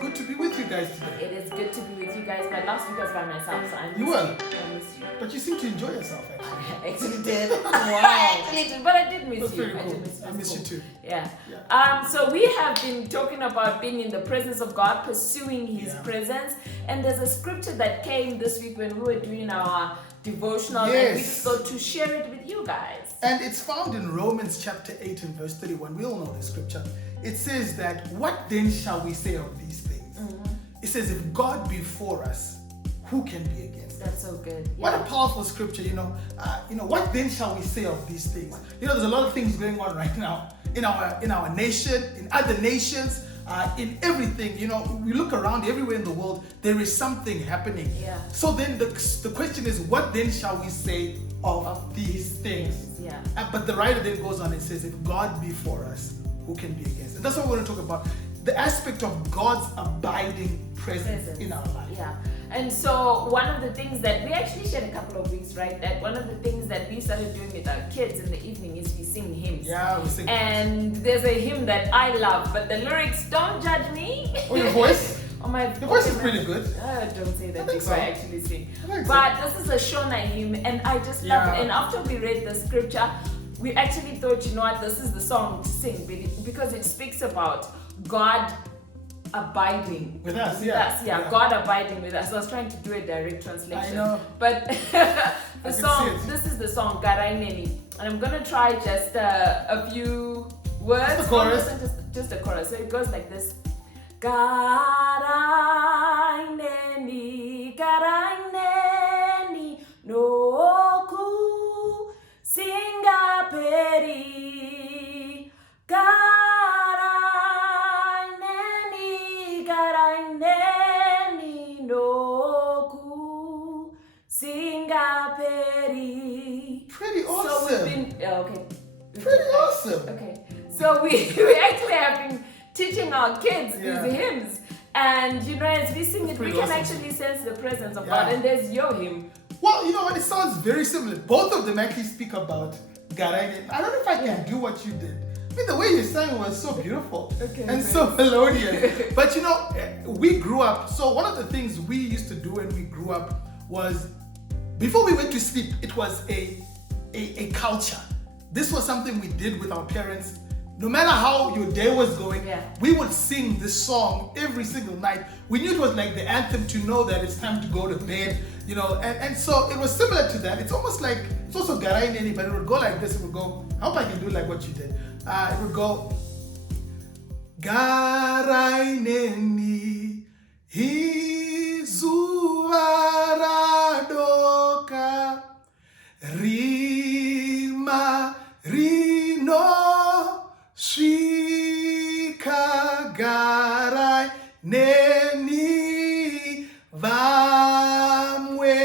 good to be with you guys today. It is good to be with you guys, but last week I was by myself, so I missed You were? I missed you. But you seem to enjoy yourself, actually. I actually did. Wow. I actually did, but I did miss That's you. very I cool. did miss you. I miss you too. Yeah. So we have been talking about being in the presence of God, pursuing His presence, and there's a scripture that came this week when we were doing our devotional, and we just thought to share it with you guys. And it's found in Romans chapter 8 and verse 31. We all know this scripture. It says that, what then shall we say of these things? It says, if God be for us, who can be against us? That's so good. Yeah. What a powerful scripture, what then shall we say of these things? There's a lot of things going on right now in our nation, in other nations, in everything. We look around everywhere in the world, there is something happening. Yeah. So then the question is, what then shall we say of these things? Yeah. But the writer then goes on and says, if God be for us, who can be against? And that's what we're going to talk about. The aspect of God's abiding presence in our life. Yeah. And so one of the things that we actually shared a couple of weeks, right? That one of the things that we started doing with our kids in the evening is we sing hymns. Yeah, we sing. And there's a hymn that I love, but the lyrics, don't judge me. Oh, your voice? Your voice is pretty good. Don't say that before I actually sing. But this is a Shona hymn, and I just love it. And after we read the scripture, we actually thought, this is the song to sing because it speaks about God abiding with us. God abiding with us. I was trying to do a direct translation. I know. But this is the song, Garai, Neni. And I'm going to try just a few words. Just the chorus. Just the chorus. So it goes like this. Garai, Neni, no ku singaperi. Garai, Neni, no ku singaperi. Pretty awesome. So we've been, Pretty awesome. Okay. So we actually have been teaching our kids these hymns. And as we sing it, we can actually sense the presence of God. And there's your hymn. Well, it sounds very similar. Both of them actually speak about Garai. I don't know if I can do what you did. I mean, the way you sang was so beautiful and so melodious. But we grew up. So one of the things we used to do when we grew up was, before we went to sleep, it was a culture. This was something we did with our parents. No matter how your day was going, we would sing this song every single night. We knew it was like the anthem to know that it's time to go to bed, and so it was similar to that. It's almost like, it's also Garai Neni, but it would go like this. It would go, I hope I can do like what you did. It would go, Garai Neni, Izuaradoka, Rima, Rino, Shika, Garai Neni, Vamwe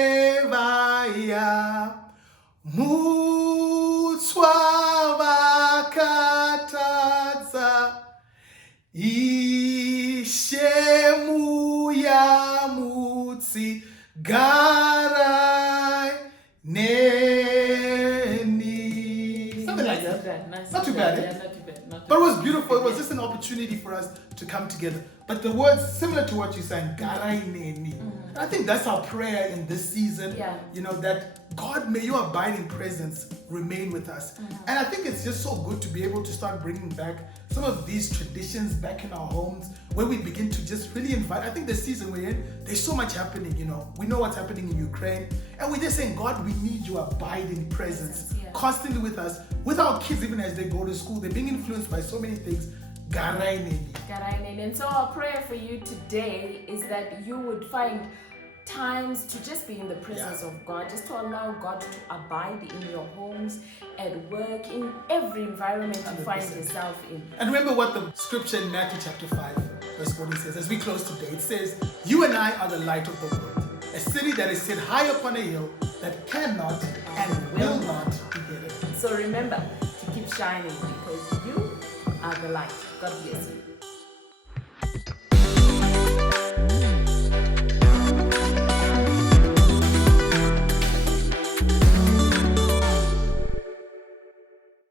Vaya, Mutswa Vakatadza, Ishemu ya Mutsi, Garai Neni. Something like that. Not too bad. Yeah, not too bad. But it was beautiful. It was just an opportunity for us to come together. But the words similar to what you sang, Garai Neni. And I think that's our prayer in this season. That God, may your abiding presence remain with us. And I think it's just so good to be able to start bringing back some of these traditions back in our homes, where we begin to just really invite. I think the season we're in, there's so much happening. We know what's happening in Ukraine, and we're just saying, God, we need your abiding presence constantly with us, with our kids, even as they go to school. They're being influenced by so many things. Garai Neni. And so our prayer for you today is that you would find times to just be in the presence of God, just to allow God to abide in your homes, at work, in every environment you find yourself in. And remember what the scripture in Matthew chapter 5 verse 40 says, as we close today. It says, you and I are the light of the world, a city that is set high upon a hill that cannot and will not be hidden. So remember to keep shining, because you are the light. God bless you.